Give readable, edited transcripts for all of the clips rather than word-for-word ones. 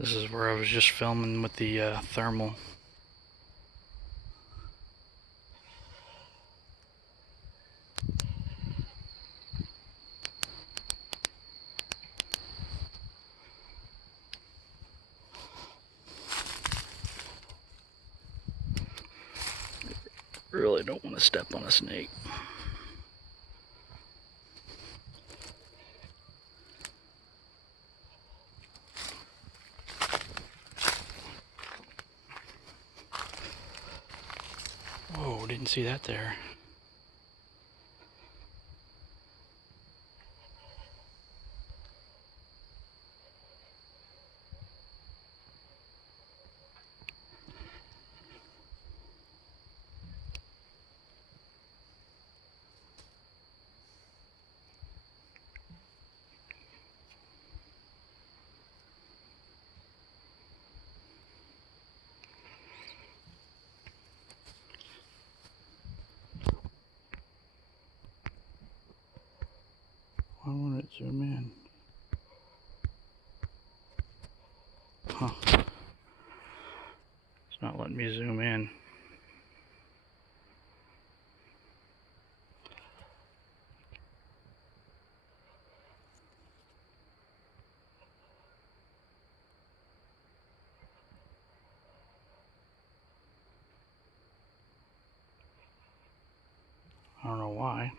This is where I was just filming with the thermal. Really don't want to step on a snake. Whoa, didn't see that there. Why won't it zoom in? Huh. It's not letting me zoom in. I don't know why.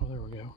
Oh, there we go.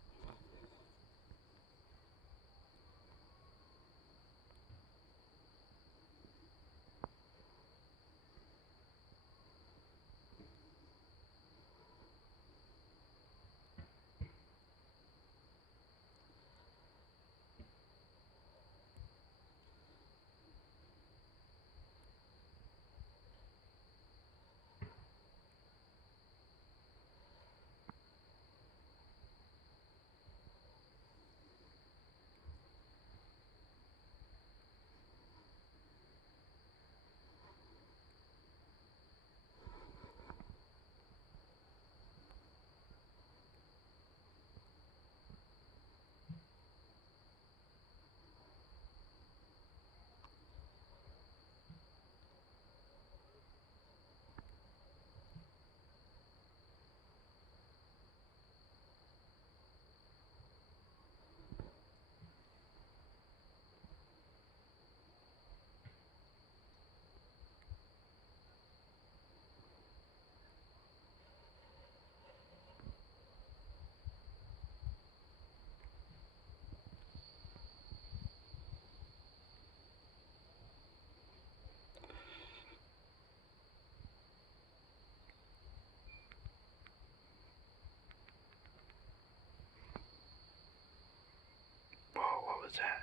Whoa, what was that?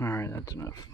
Alright, that's enough.